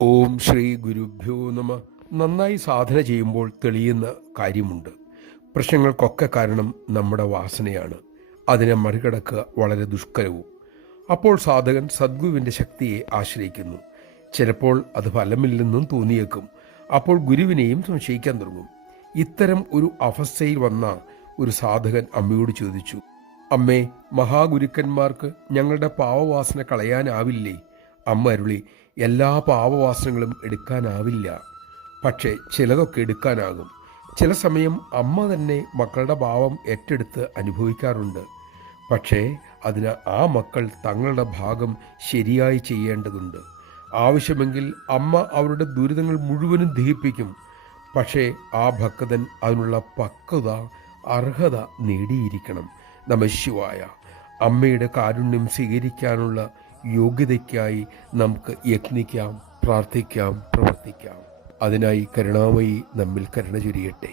ഓം ശ്രീ ഗുരുഭ്യോ നമ. നന്നായി സാധന ചെയ്യുമ്പോൾ തെളിയുന്ന കാര്യമുണ്ട്. പ്രശ്നങ്ങൾക്കൊക്കെ കാരണം നമ്മുടെ വാസനയാണ്. അതിനെ മറികടക്കുക വളരെ ദുഷ്കരവും. അപ്പോൾ സാധകൻ സദ്ഗുരുവിൻ്റെ ശക്തിയെ ആശ്രയിക്കുന്നു. ചിലപ്പോൾ അത് ഫലമില്ലെന്നും തോന്നിയേക്കും. അപ്പോൾ ഗുരുവിനെയും സംശയിക്കാൻ തുടങ്ങും. ഇത്തരം ഒരു അവസ്ഥയിൽ വന്ന ഒരു സാധകൻ അമ്മയോട് ചോദിച്ചു, അമ്മേ, മഹാഗുരുക്കന്മാർക്ക് ഞങ്ങളുടെ പാവവാസന കളയാനാവില്ലേ? അമ്മ അരുളി, എല്ലാ പാവവാസനകളും എടുക്കാനാവില്ല, പക്ഷേ ചിലതൊക്കെ എടുക്കാനാകും. ചില സമയം അമ്മ തന്നെ മക്കളുടെ ഭാവം ഏറ്റെടുത്ത് അനുഭവിക്കാറുണ്ട്. പക്ഷേ അതിന് ആ മക്കൾ തങ്ങളുടെ ഭാഗം ശരിയായി ചെയ്യേണ്ടതുണ്ട്. ആവശ്യമെങ്കിൽ അമ്മ അവരുടെ ദുരിതങ്ങൾ മുഴുവനും ദഹിപ്പിക്കും. പക്ഷേ ആ ഭക്തൻ അതിനുള്ള പക്വത, അർഹത നേടിയിരിക്കണം. നമഃശിവായ. അമ്മയുടെ കാരുണ്യം സ്വീകരിക്കാനുള്ള യോഗ്യതയ്ക്കായി നമുക്ക് യത്നിക്കാം, പ്രാർത്ഥിക്കാം, പ്രവർത്തിക്കാം. അതിനായി കരുണാമയി നമ്മിൽ കരുണ ചൊരിയട്ടെ.